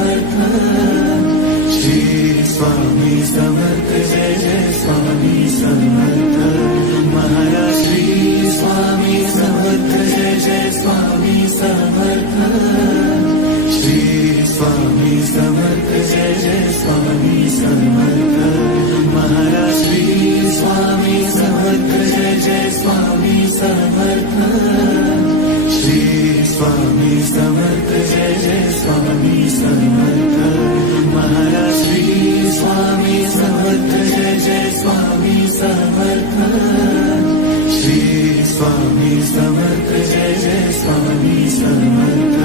Samarth, Shri Swami Samarth Jai Jai Swami Samarth, Maharaj Shri Swami Samarth Jai Jai Swami Samarth, Shri Swami Samarth Jai Jai Swami Samarth, Maharaj Shri Swami Samarth Jai Jai Swami Samarth, Shri Swami Samarth Jai Jai Swami Samarth, Maharaj Shri Swami Samarth Jai Jai Swami Samarth, Shri Swami Samarth Jai Jai Swami Samarth,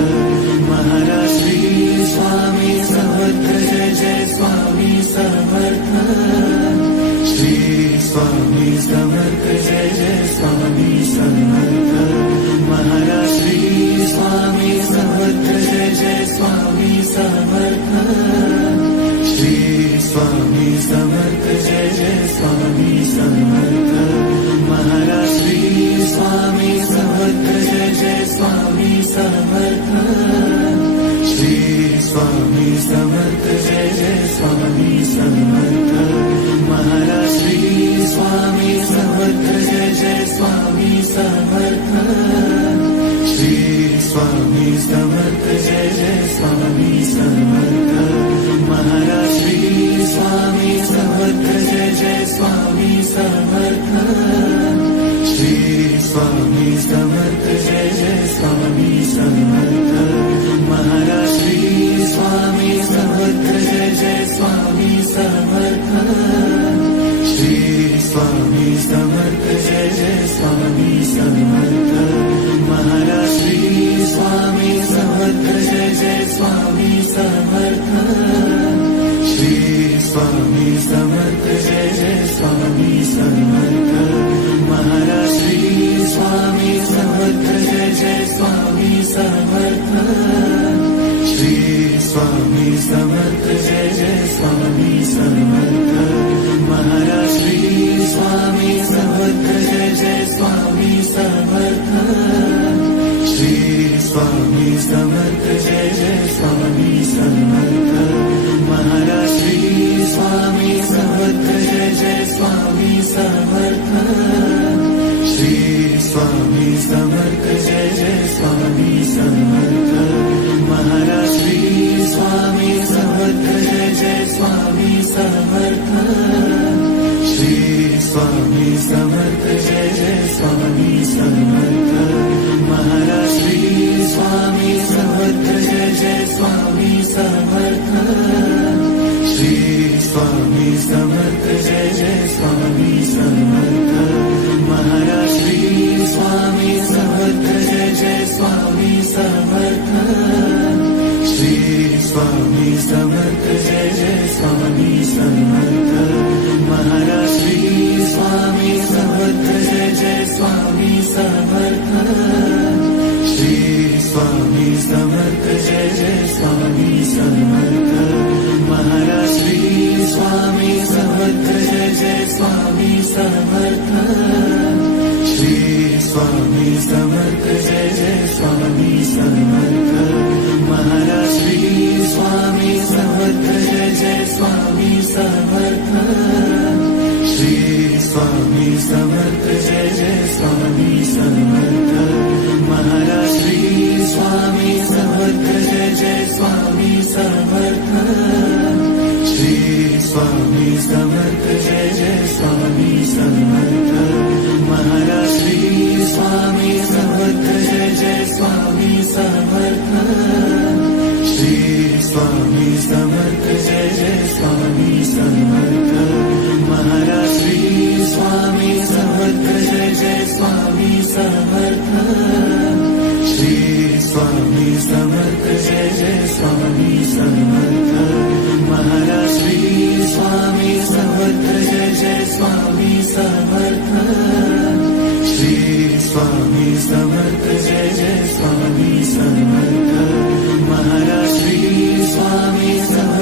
Maharaj Shri Swami Samarth Jai Jai Swami Samarth, Shri Swami Samarth Jai Jai Swami Samarth, Maharaj Shri Swami Samarth Jai Jai Swami Samarth, Shri Swami Samarth Jai Jai Swami Samarth, Maharaj Shri Swami Samarth Jai Jai Swami Samarth, Shri Swami Samarth Jai Jai Swami Samarth, Maharaj Shri Swami Samarth Jai Jai Swami Samarth, Shri Swami Samarth Jai Jai Swami Samarth, Maharaj Shri Swami Samarth Jai Jai Swami Samarth, Shri Swami Samarth Jai Jai Swami Samarth, Maharaj Shri Swami Samarth Jai Jai Swami Samarth, Shri Swami Samarth Jai Jai Swami Samarth, Maharaj Shri Swami Samarth Jai Jai Swami Samarth, Shri Swami Samarth Jai Jai Swami Samarth, Maharaj Shri Swami Samarth Jai Jai Swami Samarth, Shri Swami Samarth Jai Jai Swami Samarth, Maharaj Shri Swami Samarth Jai Jai Swami Samarth, Shri Swami Samarth Jai Jai Swami Samarth, Maharaj Shri Swami Samarth Jai Jai Swami Samarth, Shri Swami Samarth Jai Jai Swami Samarth, Maharaj Shri Swami Samarth Jai Jai Swami Samarth, Shri Swami Samarth Jai Jai Swami Samarth, Maharaj Shri Swami Samarth Jai Jai Swami Samarth, Shri Swami Samarth Jai Jai Swami Samarth, Maharaj Shri Swami Samarth Jai Jai Swami Samarth, Shri Swami Samarth Jai Jai Swami Samarth, Maharaj Shri Swami Samarth Jai Jai Swami Samarth, Shri Swami Samarth Jai Jai Swami Samarth, Maharaj Shri Swami Samarth Jai Jai Swami Samarth, Shri Swami Samarth Jai Jai Swami Samarth, Maharaj Shri Swami Samarth Jai Jai Swami Samarth, Shri Swami Samarth Jai Jai Swami Samarth, Maharaj Shri Swami Samarth Jai Jai Swami Samarth, Shri Swami Samarth Jai Jai Swami Samarth, Maharaj Shri Swami Samarth Jai Jai Swami Samarth, Shri Swami Samarth Jai Jai Swami Samarth, Maharaj Shri Swami Samarth Jai Jai Swami Samarth, Shri Swami Samarth Jai Jai Swami Samarth, Maharaj Shri Swami Samarth Jai Jai Swami Samarth, Shri Swami Samarth Jai Jai Swami Samarth, Maharaj Shri Swami Samarth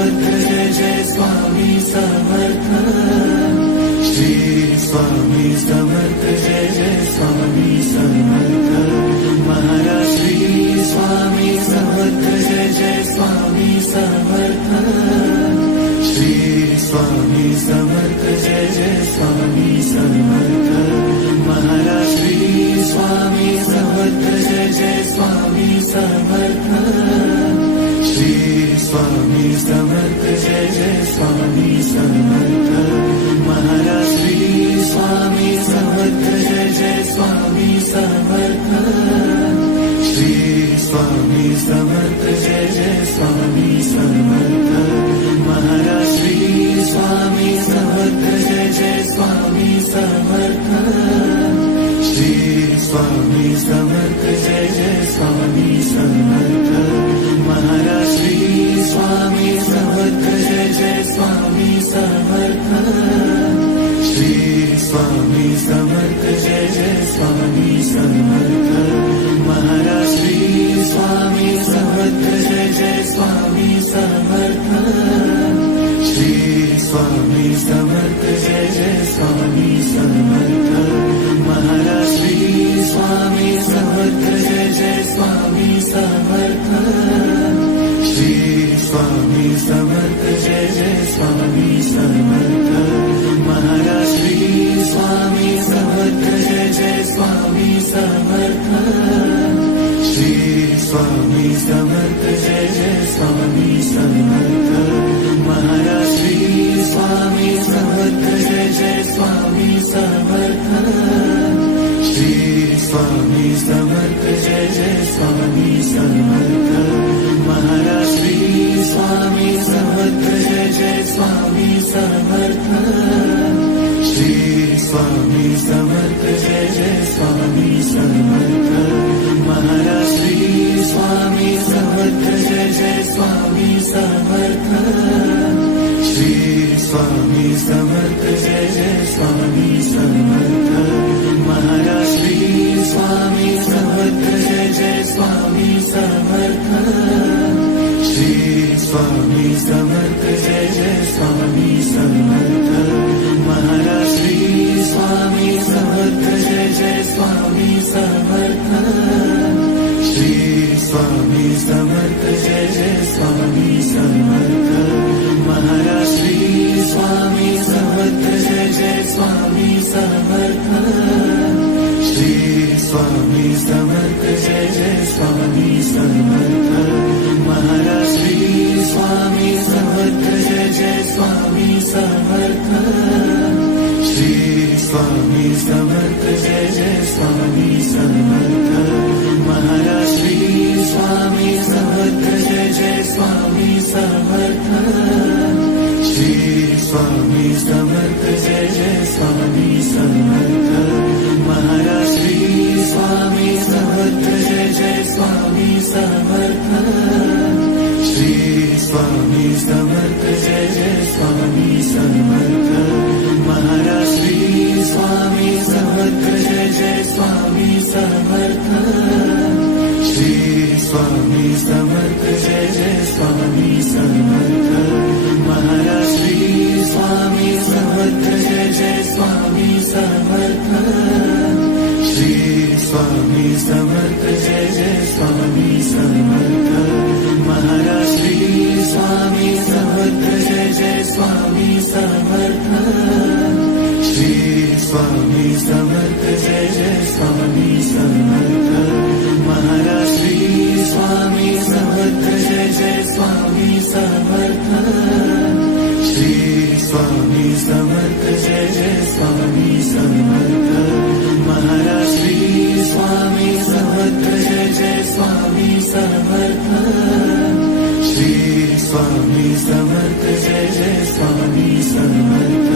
Samarth, Shri Swami Samarth Jai Jai Swami Samarth, Maharaj Shri Swami Samarth Jai Jai Swami Samarth, Shri Swami Samarth Jai Jai Swami Samarth, Maharaj Shri Swami Samarth Jai Jai Swami Samarth, Shri Swami Samarth Jai Jai Swami Samarth, Maharaj Shri Swami Samarth Jai Jai Swami Samarth, Shri Swami Samarth Jai Jai Swami Samarth, Maharaj Shri Swami Samarth Jai Jai Swami Samarth, Shri Swami Samarth Jai Jai Swami Samarth, Maharaj Shri Swami Samarth Jai Jai Swami Samarth, Shri Swami Samarth Jai Jai Swami Samarth, Maharaj Shri Swami Samarth Jai Jai Swami Samarth, Shri Swami Samarth Jai Jai Swami Samarth, Maharaj Shri Swami Samarth Jai Jai Swami Samarth, Shri Swami Samarth Jai Jai Swami Samarth, Maharaj Shri Swami Samarth Jai Jai Swami Samarth, Shri Swami Samarth Jai Jai Swami Samarth, Maharaj Shri Swami Samarth Jai Jai Swami Samarth, Shri Swami Samarth Jai Jai Swami Samarth, Maharaj Shri Swami Samarth Jai Jai Swami Samarth, Shri Swami Samarth Jai Jai Swami Samarth, Maharaj Shri Swami Samarth Jai Jai Swami Samarth, Shri Swami Samarth Jai Jai Swami Samarth, Maharaj Shri Swami Samarth Jai Jai Swami Samarth, Shri Swami Samarth Jai Jai Swami Samarth, Maharaj Shri Swami Samarth Jai Jai Swami Samarth, Shri Swami Samarth Jai Jai Swami Samarth, Maharaj Shri Swami Samarth Jai Jai Swami Samarth, Shri Swami Samarth Jai Jai Swami Samarth, Maharaj Shri Swami Samarth Jai Jai Swami Samarth, Shri Swami Samarth Jai Jai Swami Samarth, Maharaj Shri Swami Samarth Jai Jai Swami Samarth, Shri Swami Samarth Jai Jai Swami Samarth, Maharaj Shri Swami Samarth Jai Jai Swami Samarth, Shri Swami Samarth Jai Jai Swami Samarth, Maharaj Shri Swami Samarth Jai Jai Swami Samarth, Shri Swami Samarth Jai Jai Swami Samarth, Maharaj Shri Swami Samarth Jai Jai Swami Samarth, Shri Swami Samarth Jai Jai Swami Samarth, Maharaj Shri Swami Samarth Jai Jai Swami Samarth, Shri Swami Samarth Jai Jai Swami Samarth, Maharaj Shri Swami Samarth Jai Jai Swami Samarth, Shri Swami Samarth Jai Jai Swami Samarth,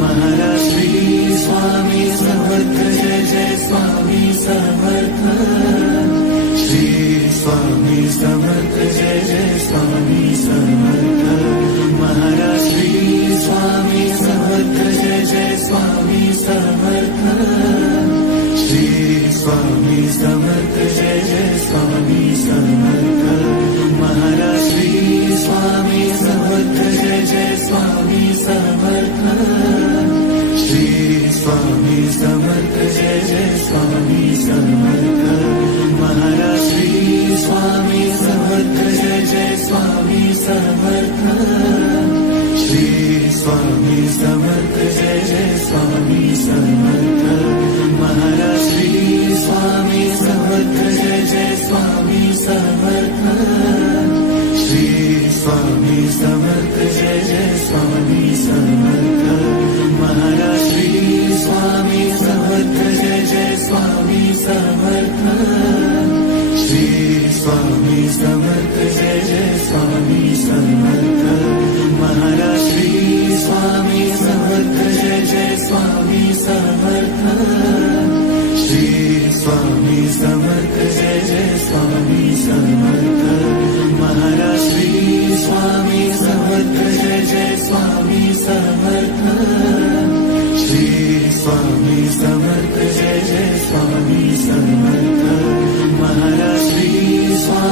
Maharaj Shri Swami Samarth Jai Jai Swami Samarth, Shri Swami Samarth Jai Jai Swami Samarth, Maharaj Shri Swami Samarth Jai Jai Swami Samarth, Shri Swami Samarth Jai Jai Swami Samarth, Maharaj Shri Swami Samarth Samarth Shri Swami Samarth Jai Jai Swami Samarth Maharaj Shri Swami Samarth Jai Jai Swami Samarth Shri Swami Samarth Jai Jai Swami Samarth Maharaj Shri Swami Samarth Jai Jai Swami Samarth Shri Swami Samarth Jai Jai Swami Samarth Maharaj Shri Swami Samarth Jai Jai Swami Samarth Shri Swami Samarth Jai Jai Swami Samarth Maharaj Shri Swami Samarth Jai Jai Swami Samarth Shri Swami Samarth Jai Jai Swami Samarth Maharaj Shri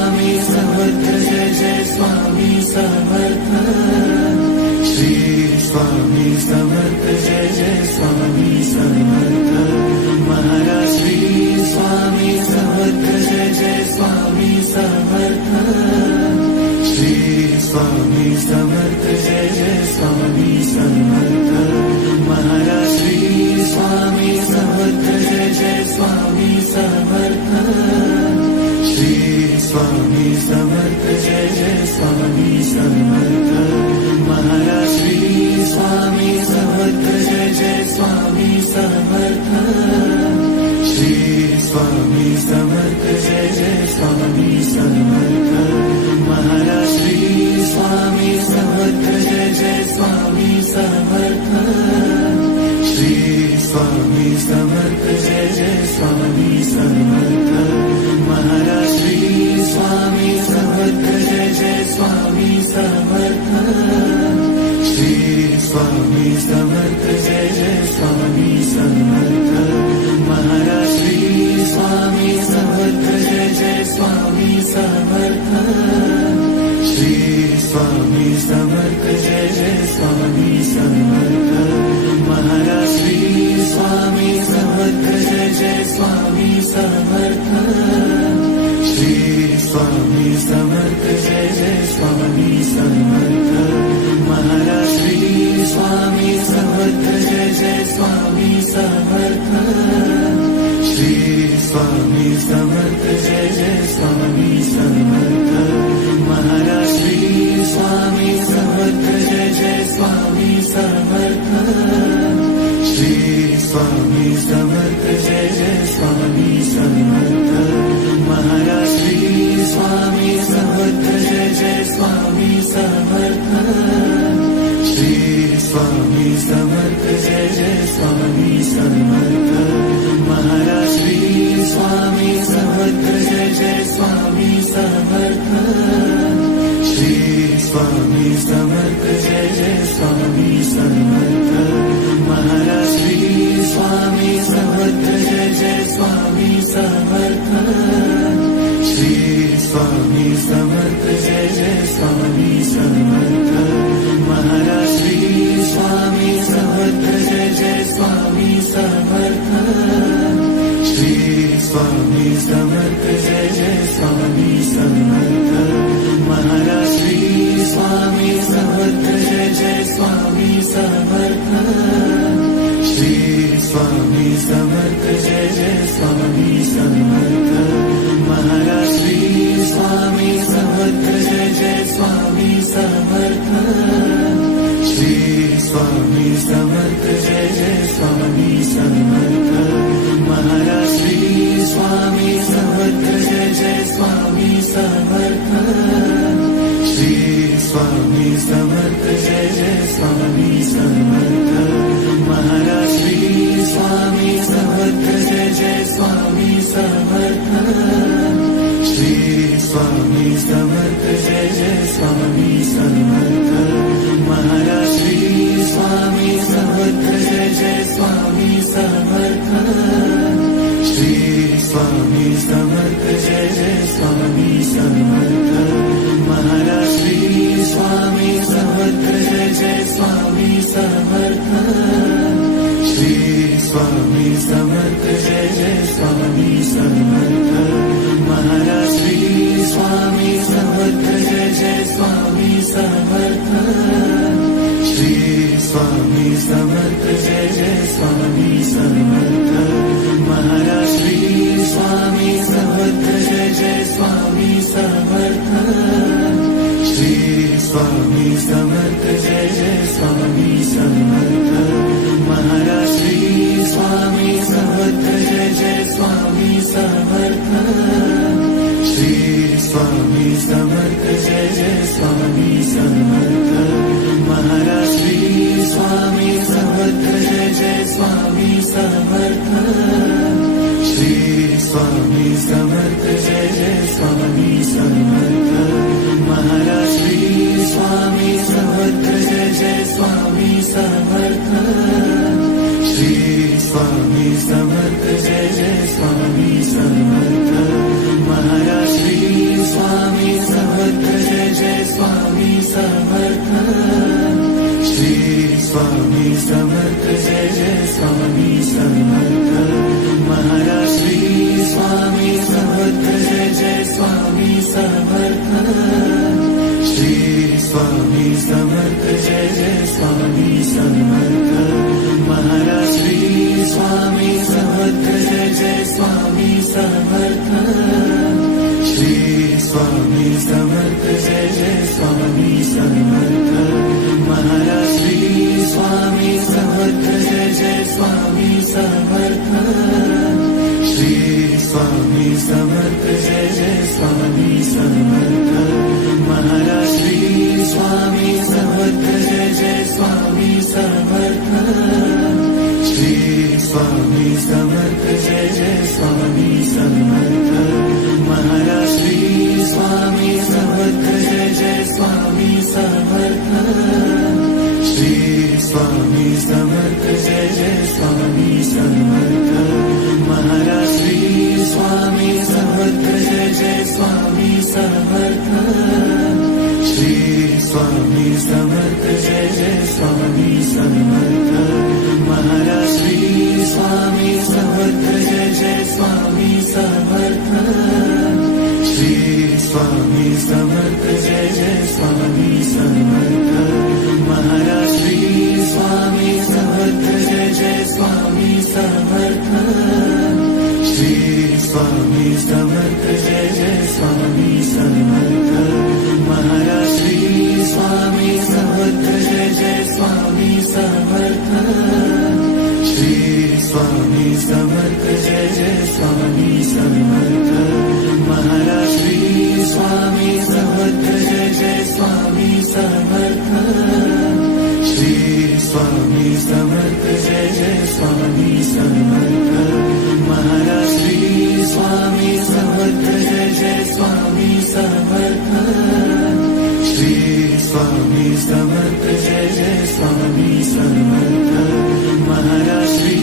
Swami Samarth Jai Jai Swami Samarth Shri Swami Samarth Jai Jai Swami Samarth Maharaj Shri Swami Samarth Jai Jai Swami Samarth Shri Swami Samarth Jai Jai Swami Samarth Maharaj Shri Swami Samarth Jai Jai Swami Samarth Shri Swami Samarth Jai Jai Swami Samarth Maharaj Shri Swami Samarth Jai Jai Swami Samarth Shri Swami Samarth Jai Jai Swami Samarth Maharaj Shri Swami Samarth Jai Jai Swami Samarth Shri Swami Samarth Jai Jai Swami Samarth Maharaj Shri Swami Samarth Jai Jai Swami Samarth Shri Swami Samarth Jai Jai Swami Samarth Maharaj Shri Swami Samarth Jai Jai Swami Samarth Shri Swami Samarth Jai Jai Swami Samarth Maharaj Shri Swami Samarth Jai Jai Swami Samarth Shri Swami Samarth Jai Jai Swami Samarth Maharaj Shri Swami Samarth Jai Jai Swami Samarth Shri Swami Samarth Jai Jai Swami Samarth Maharaj Shri Swami Samarth Jai Jai Swami Samarth Shri Swami Samarth Jai Jai Swami Samarth Maharaj Shri Swami Samarth Jai Jai Swami Samarth Shri Swami Samarth Jai Jai Swami Samarth Maharaj Shri Swami Samarth Jai Jai Swami Samarth Shri Swami Samarth Jai Jai Swami Samarth Maharaj Shri Swami Samarth Jai Jai Swami Samarth Shri Swami Samarth Jai Jai Swami Samarth Maharaj Shri Swami Samarth Jai Jai Swami Samarth Shri Swami Samarth Jai Jai Swami Samarth Maharaj Shri Swami Samarth Jai Jai Swami Samarth Shri Swami Samarth Jai Jai Swami Samarth Maharaj Shri Swami Samarth Jai Jai Swami Samarth Shri Swami Samarth Jai Jai Swami Samarth Maharaj Shri Swami Samarth Jai Jai Swami Samarth Shri Swami Samarth Jai Jai Swami Samarth Maharaj Shri Swami Samarth Jai Jai Swami Samarth Shri Swami Samarth Jai Jai Swami Samarth Maharaj Shri Swami Samarth Jai Jai Swami Samarth Shri Swami Samarth Jai Jai Swami Samarth Maharaj Shri Swami Samarth Samarth, Shri Swami Samarth Jai Jai Swami Samarth, Maharaj Shri Swami Samarth Jai Jai Swami Samarth, Shri Swami Samarth Jai Jai Swami Samarth, Maharaj Shri Swami Samarth Jai Jai Swami Samarth, Shri Swami Samarth Jai Jai Swami Samarth, Maharaj Shri Swami Samarth Jai Jai Swami Samarth, Shri Swami Samarth Jai Jai Swami Samarth, Maharaj Shri Swami Samarth Jai Jai Swami Samarth, Shri Swami Samarth Jai Jai Swami Samarth, Maharaj Shri Swami Samarth Jai Jai Swami Samarth, Shri Swami Samarth Jai Jai Swami Samarth, Maharaj Shri Swami Samarth Jai Jai Swami Samarth, Shri Swami Samarth Jai Jai Swami Samarth, Maharaj Shri Swami Samarth Jai Jai Swami Samarth, Shri Swami Samarth Jai Jai Swami Samarth, Maharaj Shri Swami Samarth Jai Jai Swami Samarth, Shri Swami Samarth Jai Jai Swami Samarth, Maharaj Shri Swami Samarth Jai Jai Swami Samarth, Shri Swami Samarth Jai Jai Swami Samarth, Maharaj Shri Swami Samarth Jai Jai Swami Samarth, Shri Swami Samarth Jai Jai Swami Samarth, Maharaj Shri Swami Samarth Jai Jai Swami Samarth, Shri Swami Samarth Jai Jai Swami Samarth, Maharaj Shri Swami Samarth Jai Jai Swami Samarth, Shri Swami Samarth Jai Jai Swami Samarth, Maharaj Shri Swami Samarth Jai Jai Swami Samarth, Shri Swami Samarth Jai Jai Swami Samarth, Maharaj Shri Swami Samarth Jai Jai Swami Samarth, Shri Swami Samarth Jai Jai Swami Samarth, Maharaj Shri Swami Samarth Jai Jai Swami Samarth, Shri Swami Samarth Jai Jai Swami Samarth, Maharaj Shri Swami Samarth Jai Jai Swami Samarth, Shri Swami Samarth Jai Jai Swami Samarth, Maharaj Shri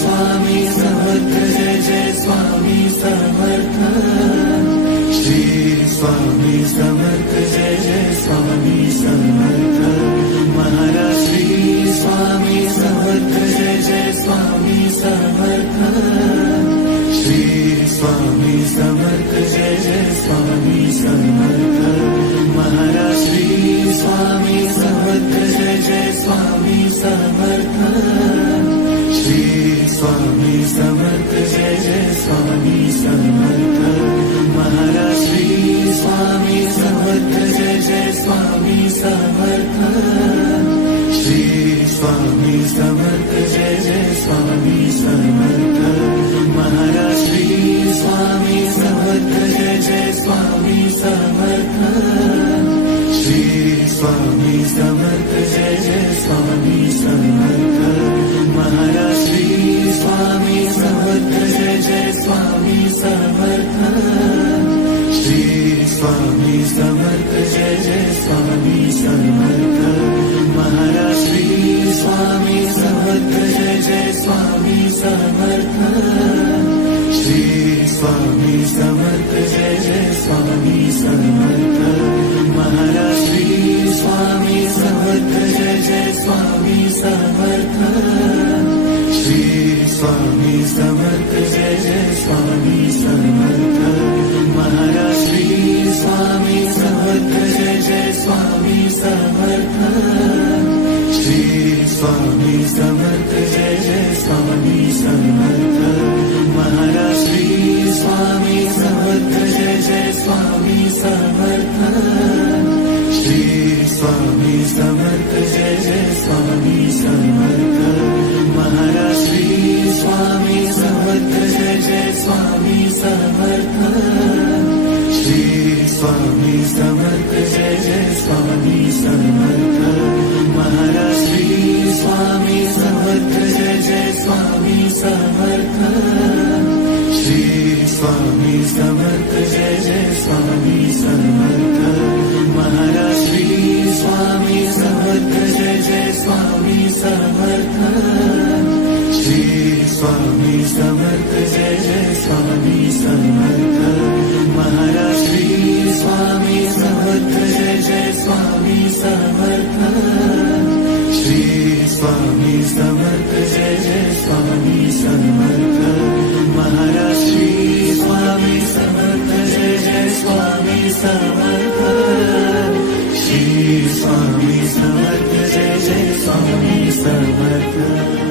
Swami Samarth Jai Jai Swami Samarth, Shri Swami Samarth Jai Jai Swami Samarth, Maharaj Shri Swami Samarth Jai Jai Swami Samarth, Shri Swami Samarth Jai Jai Swami Samarth, Maharaj Shri Swami Samarth Jai Jai Swami Samarth, Shri Swami Samarth Jai Jai Swami Samarth, Maharaj Shri Swami Samarth Jai Jai Swami Samarth, Shri Swami Samarth Jai Jai Swami Samarth, Maharaj Shri Swami Samarth Jai Jai Swami Samarth, Shri Swami Samarth Jai Jai Swami Samarth, Maharaj Shri Swami Samarth Jai Jai Swami Samarth, Shri Swami Samarth Jai Jai Swami Samarth, Maharaj Shri Swami Samarth Jai Jai Swami Samarth, Shri Swami Samarth Jai Jai Swami Samarth, Maharaj Shri Swami Samarth Samarth, Shri Swami Samarth, Jai Jai Swami Samarth, Maharaj Shri Swami Samarth, Jai Jai Swami Samarth, Shri Swami Samarth, Jai Jai Swami Samarth, Maharaj Shri Swami Samarth, Jai Jai Swami Samarth, Shri Swami Samarth, Jai Jai Swami Samarth, Maharaj Shri Swami Samarth, Jai Jai Swami Samarth, Shri Swami Samarth, Jai Jai Swami Samarth, Maharaj Shri Swami Samarth, Jai Jai Swami Samarth, Shri Swami Samarth, Jai Jai Swami Samarth, Maharaj Shri Swami Samarth, Jai Jai Swami Samarth, Shri Swami Samarth, Jai Jai Swami Samarth, Maharaj Shri Swami Samarth, Jai Jai Swami Samarth, Shri Swami Samarth, Jai Jai Swami Samarth.